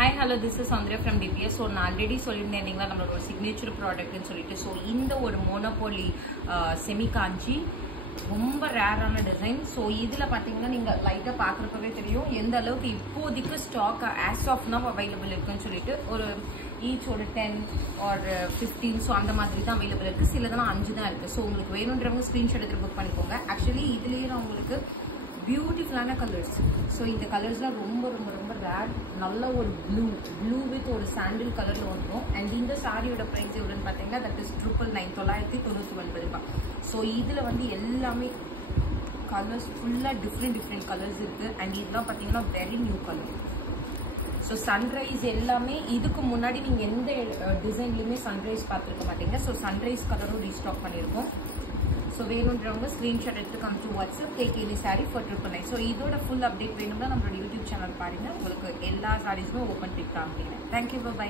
Hi, hello, this is Sandhya from DPS. So, நான் already சொல்லியிருந்தேன் நம்மளோட ஒரு சிக்னேச்சர் ப்ராடக்ட்னு சொல்லிட்டு. ஸோ இந்த ஒரு மோனோபோலி செமி காஞ்சி ரொம்ப ரேரான டிசைன். ஸோ இதில் பார்த்தீங்கன்னா நீங்கள் லைட்டாக பார்க்குறப்பவே தெரியும் எந்த அளவுக்கு இப்போதைக்கு stock as of now available இருக்குன்னு சொல்லிட்டு. ஒரு ஈச் ஒரு 10 or 15 ஸோ அந்த மாதிரி தான் அவைலபிள் இருக்குது. சிலதெல்லாம் 5 தான் இருக்குது. ஸோ உங்களுக்கு வேணுன்றவங்க ஸ்க்ரீன்ஷாட் எடுத்து புக் பண்ணிக்கோங்க. ஆக்சுவலி இதுலேயே நான் உங்களுக்கு பியூட்டிஃபுல்லான கலர்ஸ். ஸோ இந்த கலர்ஸ்லாம் ரொம்ப ரொம்ப ரொம்ப ரேர். நல்ல ஒரு ப்ளூ வித் ஒரு சாண்டில் கலரில் வந்துடும். அண்ட் இந்த சாரியோட ப்ரைஸ் எவ்வளோன்னு பார்த்தீங்கன்னா தட் இஸ் 999 ரூபாய். ஸோ இதில் வந்து எல்லாமே கலர்ஸ் ஃபுல்லாக டிஃப்ரெண்ட் கலர்ஸ் இருக்குது. அண்ட் இதெல்லாம் பார்த்தீங்கன்னா very new colour. So sunrise எல்லாமே இதுக்கு முன்னாடி நீங்கள் எந்த டிசைன்லையுமே சன்ரைஸ் பார்த்துருக்க மாட்டீங்க. ஸோ சன்ரைஸ் கலரும் ரீஸ்டாக் பண்ணியிருக்கோம். ஸோ வேணுன்றவங்க ஸ்க்ரீன்ஷாட் எடுத்து கம் டு வாட்ஸ்அப் கேகேலி சாரி ஃபார் 999. ஸோ இதோட ஃபுல் அப்டேட் வேணும்னா நம்மளோட யூடியூப் சேனல் பாருங்கள். உங்களுக்கு எல்லா சாரீஸுமே ஓப்பன் பிக் காமிக்கிறேன். Thank you, by.